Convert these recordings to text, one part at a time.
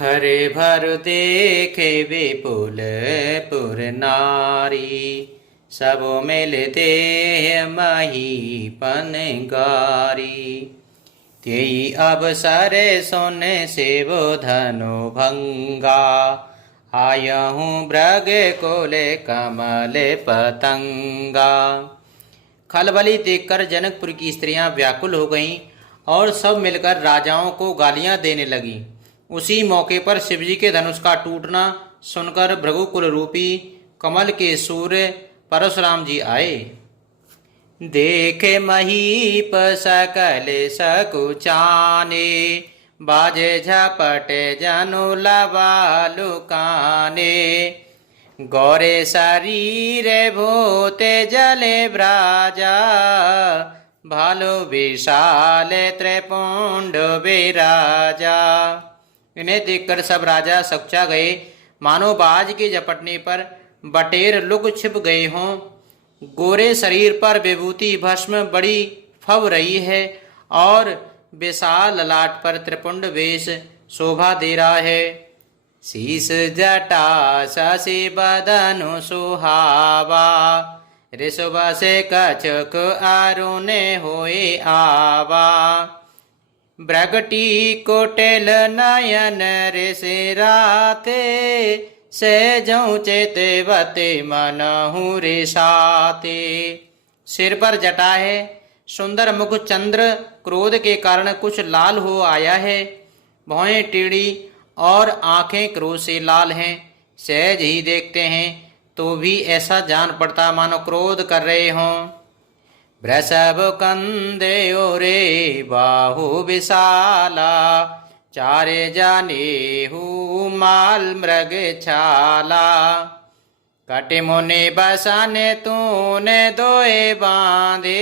खरे भर देखे विपुल पुर नारी, सब मिलते महीपन गारी। तेई अवसर सुन शिव धनु भंगा, आयहूँ मृग कुल कमल पतंगा। खलबली देखकर जनकपुर की स्त्रियां व्याकुल हो गईं और सब मिलकर राजाओं को गालियां देने लगीं। उसी मौके पर शिवजी के धनुष का टूटना सुनकर भृगुकुल रूपी कमल के सूर्य परशुराम जी आए। देखे महीप सकल सकुचाने, बाजे झपट जनु लबालुकाने। गौरे शरीर भूते जले ब्राजा, भालु विशाल त्रिपुंड विराजा। इन्हें देखकर सब राजा सकुचा गए, मानो बाज के झपटने पर बटेर लुक छिप गए हों। गोरे शरीर पर विभूति भस्म बड़ी फब रही है और विशाल ललाट पर त्रिपुंड वेश शोभा दे रहा है। शीस जटा शशि बदनु सुहावा, ऋषभ से कछुक अरुण होए आवा। ब्रगटी कोटिल नयन ऋषिराते, सहजों चेतवते मनहु रिसाते। सिर पर जटा है, सुंदर मुख चंद्र क्रोध के कारण कुछ लाल हो आया है। भौहें टेढ़ी और आंखें क्रोध से लाल हैं। सहज ही देखते हैं तो भी ऐसा जान पड़ता मानो क्रोध कर रहे हों। वृषभ कंदे ओरे बाहु विशाला, चारे जाने हु माल मृग छाला। कटे मुने बसाने तूने दोए बांधे,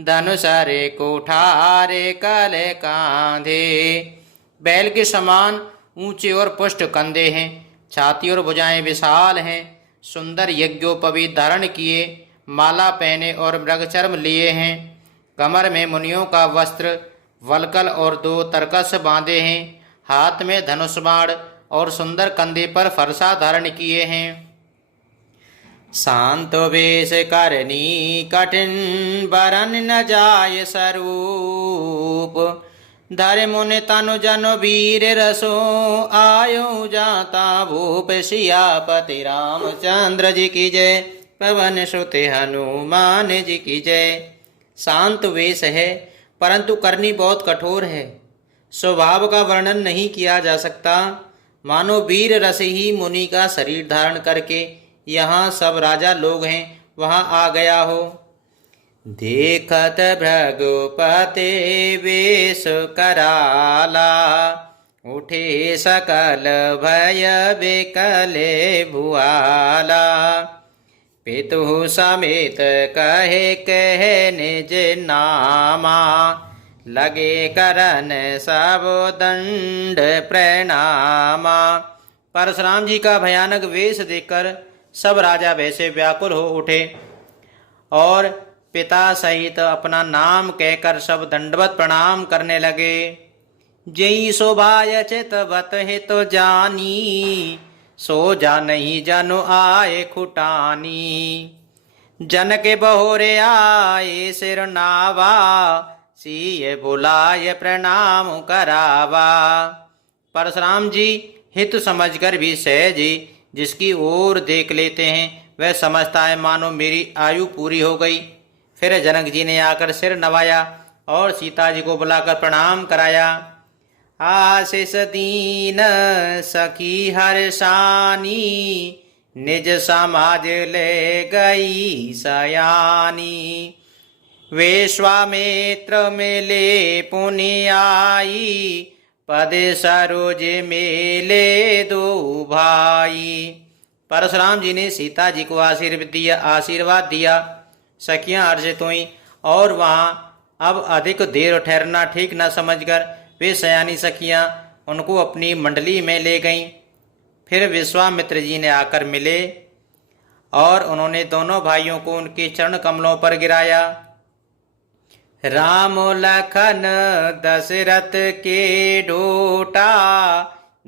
धनुषरे कुठारे कल कांधे। बैल के समान ऊंचे और पुष्ट कंधे हैं, छाती और भुजाएं विशाल हैं। सुंदर यज्ञोपवीत धारण किए, माला पहने और मृगचर्म लिए हैं। कमर में मुनियों का वस्त्र वलकल और 2 तरकस बांधे हैं। हाथ में धनुष बाण और सुंदर कंधे पर फरसा धारण किए हैं। शांत वेश करनी कठिन बरन न जाय स्वरूप, धर मुनि तनु जनु वीर रसो आयो जाता भूप। सियापति रामचंद्र जी की जय, पवन सुत हनुमान जी की जय। शांत वेश है परंतु करनी बहुत कठोर है, स्वभाव का वर्णन नहीं किया जा सकता। मानो वीर रस ही मुनि का शरीर धारण करके यहाँ सब राजा लोग हैं वहाँ आ गया हो। देखत भृगुपते वेश कराला, उठे सकल भय विकले भुआला। पितु समेत कहे कह निज नामा, लगे करन सब दंड प्रणामा। परशुराम जी का भयानक वेश देखकर सब राजा वैसे व्याकुल हो उठे और पिता सहित अपना नाम कहकर सब दंडवत प्रणाम करने लगे। जई शोभाय चितवत हित जानी, सो जा नहीं जनु आए खुटानी। जन के बहोरे आए सिर नावा, सीय बुलाय प्रणाम करावा। परशुराम जी हित समझकर भी सहज ही जिसकी ओर देख लेते हैं वह समझता है मानो मेरी आयु पूरी हो गई। फिर जनक जी ने आकर सिर नवाया और सीता जी को बुलाकर प्रणाम कराया। आशीष दीन सखी हर्षानी, निज समाज ले गई सयानी। विश्वामित्र मिले पुनि आई, पद सरोज मेले 2 भाई। परशुराम जी ने सीता जी को आशीर्वाद दिया। सखियां हर्षित हुईं और वहां अब अधिक देर ठहरना ठीक न समझकर वे सयानी सखियां उनको अपनी मंडली में ले गईं। फिर विश्वामित्र जी ने आकर मिले और उन्होंने दोनों भाइयों को उनके चरण कमलों पर गिराया। राम लखन दशरथ के ढोटा,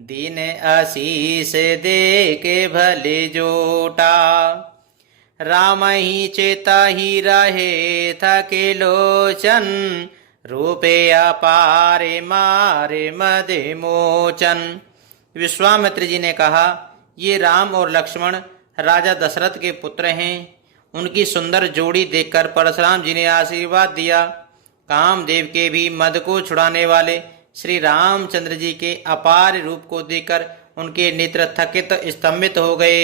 दीन आशीष दे के भले जोटा। राम ही चेता ही रहे थके लोचन, रूपे अपारे मारे मद मोचन। विश्वामित्र जी ने कहा, ये राम और लक्ष्मण राजा दशरथ के पुत्र हैं। उनकी सुंदर जोड़ी देखकर परशुराम जी ने आशीर्वाद दिया। कामदेव के भी मद को छुड़ाने वाले श्री रामचंद्र जी के अपार रूप को देखकर उनके नेत्र थकित स्तंभित हो गए।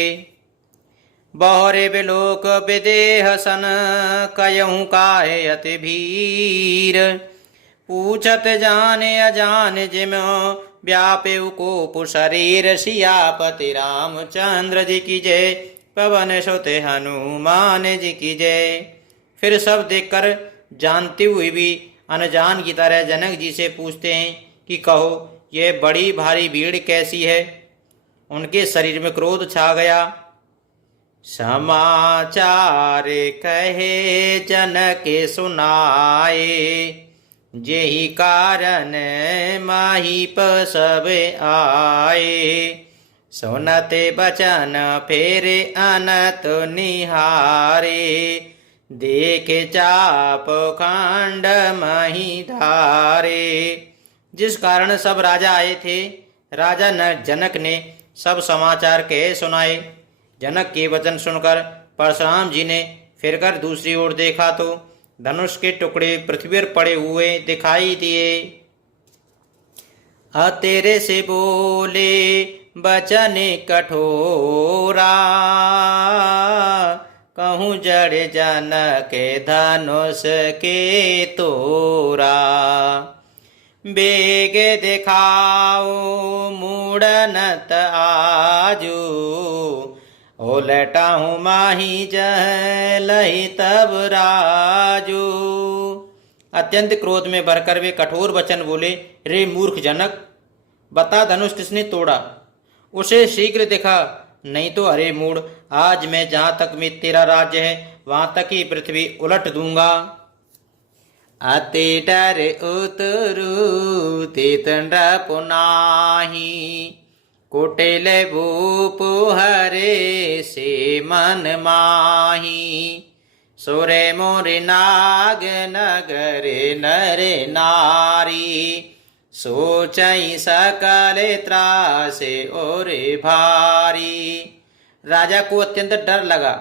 बहुरे बिलोक विदेह सन, कयहूँ काहे अति भीर। पूछत जाने अजान जिम्यो, व्यापे कोप शरीर। सियापति रामचंद्र जी की जय, पवन सुत हनुमान जी की जय। फिर सब देखकर जानते हुए भी अनजान की तरह जनक जी से पूछते हैं कि कहो, यह बड़ी भारी भीड़ कैसी है? उनके शरीर में क्रोध छा गया। समाचार कहे जनक सुनाए, जेहि कारण माही सब आए। सुनते बचन फेरे अनत निहारे, देखे चाप खंड मही धारे। जिस कारण सब राजा आए थे, राजा जनक ने सब समाचार कहे सुनाए। जनक के वचन सुनकर परशुराम जी ने फिरकर दूसरी ओर देखा तो धनुष के टुकड़े पृथ्वी पर पड़े हुए दिखाई दिए। तेरे से बोले बचन कठोरा, कहूँ जड़ जनक धनुष के तोरा। बेग दिखाओ मूड़नत आजू, ओलटाहूँ माही जलहि तब राजू। अत्यंत क्रोध में भरकर वे कठोर वचन बोले, रे मूर्ख जनक, बता धनुष किसने तोड़ा? उसे शीघ्र दिखा, नहीं तो अरे मूढ़, आज मैं जहां तक में तेरा राज्य है वहां तक ही पृथ्वी उलट दूंगा। अति डर उतरू तेतंडा पुनाही, कुटिल भूप हरे से मन माही। सुरे मोरे नाग नगर नर नारी, सोचई सकल त्रासे और भारी। राजा को अत्यंत डर लगा,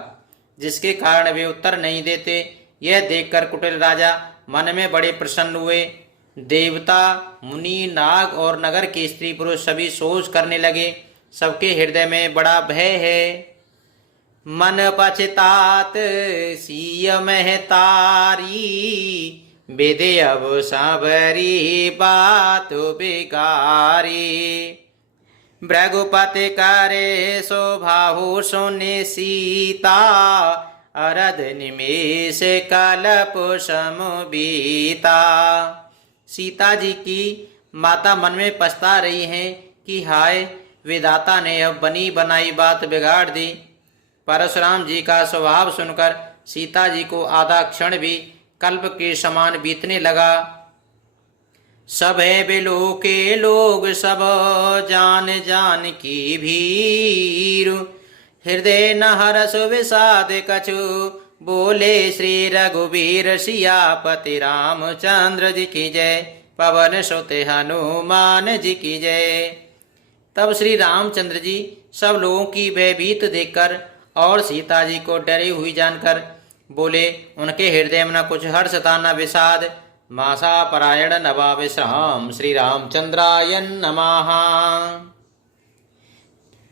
जिसके कारण वे उत्तर नहीं देते। यह देखकर कुटिल राजा मन में बड़े प्रसन्न हुए। देवता, मुनि, नाग और नगर के स्त्री पुरुष सभी सोच करने लगे, सबके हृदय में बड़ा भय है। मन पछतात सिय महतारी, बेदे अब साबरी बात बिगारी। भृगुपति करे शोभाहु सुनि सीता, अरध निमेष कलप सम बीता। सीता जी की माता मन में पछता रही हैं कि हाय, विधाता ने अब बनी बनाई बात बिगाड़ दी। परशुराम जी का स्वभाव सुनकर सीता जी को आधा क्षण भी कल्प के समान बीतने लगा। सब है बिलो के लोग सब जान जान की भीर, हृदय न हरस विषाद कछु, बोले श्री रघुवीर। सियापति रामचंद्र जी की जय, पवन सुत हनुमान जी की जय। तब श्री रामचंद्र जी सब लोगों की भयभीत देखकर और सीता जी को डरी हुई जानकर बोले, उनके हृदय में न कुछ हर्ष था न विषाद। मासा परायण नवा विश्राम, श्री रामचंद्राय नमः।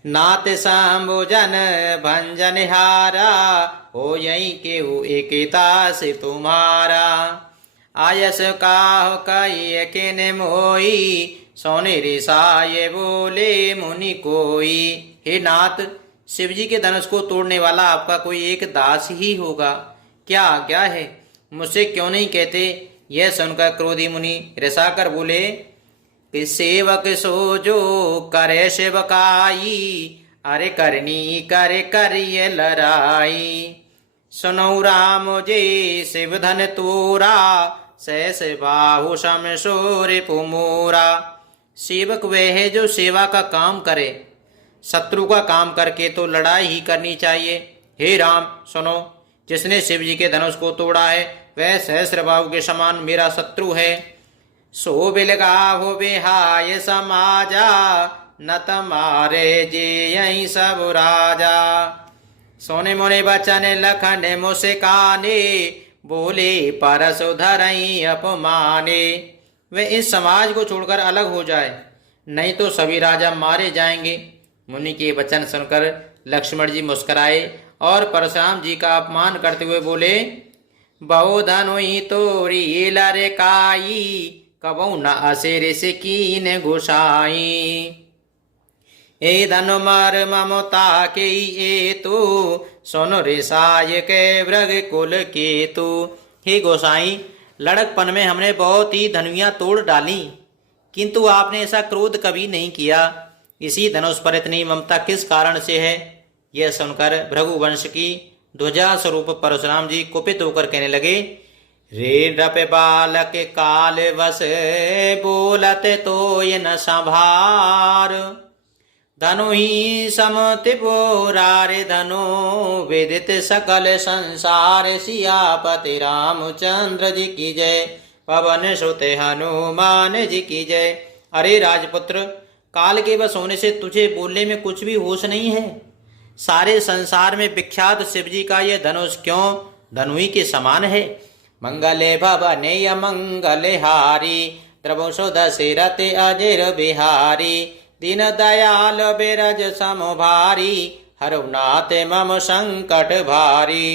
नाथ संभोजन भंजन हारा, हो यही केहू एकता से तुम्हारा। आयस काह कई किन मोई, सोने रिसाए बोले मुनि कोई। हे नाथ, शिव जी के धनुष को तोड़ने वाला आपका कोई एक दास ही होगा, क्या आज्ञा है? मुझसे क्यों नहीं कहते? यह सुनकर क्रोधी मुनि रिसाकर बोले कि सेवक सो जो करे सेवकाई, अरे करनी करे करिए लड़ाई। सुनौ राम जे शिव धन तोरा, सहस बाहु सम सोर पुमोरा। सेवक वह है जो सेवा का काम करे, शत्रु का काम करके तो लड़ाई ही करनी चाहिए। हे राम सुनो, जिसने शिव जी के धनुष को तोड़ा है वह सहस्रबाहु के समान मेरा शत्रु है। सो बिलगाहो बिहाय समाजा, न तमारे जे यही सब राजा। सोने मोने बचन लखन मुस्काने, बोले परस धरई अपमाने। वे इस समाज को छोड़कर अलग हो जाए, नहीं तो सभी राजा मारे जाएंगे। मुनि के वचन सुनकर लक्ष्मण जी मुस्कुराए और परशुराम जी का अपमान करते हुए बोले, बहु धनुई तोरी लरे काई, कबहु न असेर से कीन घुसाई। ए धनु मर ममता के ए तू, सुन रिसाय के व्रग कुल के तू। हे गोसाई, लड़कपन में हमने बहुत ही धनुइयां तोड़ डाली, किंतु आपने ऐसा क्रोध कभी नहीं किया। इसी धनुष पर इतनी ममता किस कारण से है? यह सुनकर भृगुवंश की ध्वजा स्वरूप परशुराम जी कुपित होकर कहने लगे, रे नृप बालक काल वस, बोलत तो ये न संभार। धनु ही समतिपुरारे धनु, विदित सकल संसार। सियापति रामचंद्र जी की जय, पवन सुत हनुमान जी की जय। अरे राजपुत्र, काल के बस होने से तुझे बोलने में कुछ भी होश नहीं है। सारे संसार में विख्यात शिव जी का यह धनुष क्यों धनुई के समान है? मंगले भवने मंगले हारी, द्रवंशो दशरथ अजर बिहारी। दीन दयाल बिरज सम भारी, हरउनाथ मम संकट भारी।